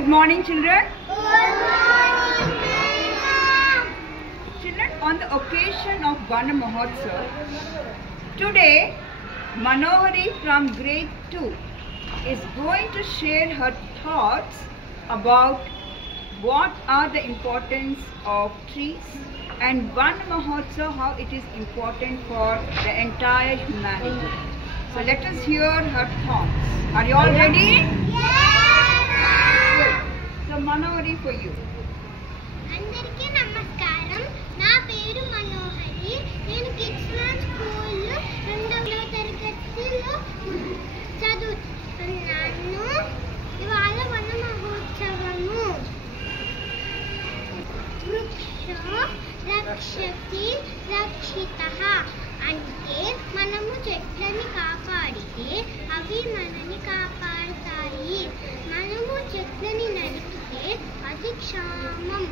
Good morning, children. Good morning, Children, on the occasion of Vana Mahotsav, today Manohari from grade 2 is going to share her thoughts about what are the importance of trees and Vana Mahotsav, how it is important for the entire humanity. So let us hear her thoughts. Are you all ready? Good. So Manohari for you. అందరికీ నమస్కారం. నా పేరు మనోహరి. నేను kids land స్కూల్లో 2వ తరగతిలో చదువుతున్నాను. ఇవాళ వన మహోత్సవము. వృక్షో రక్షతి రక్షితః అంటే మనము చెట్లని కాపాడితే అవి మనని కాపాడతాయి. మనము చెట్లని నరికితే అది క్షామం.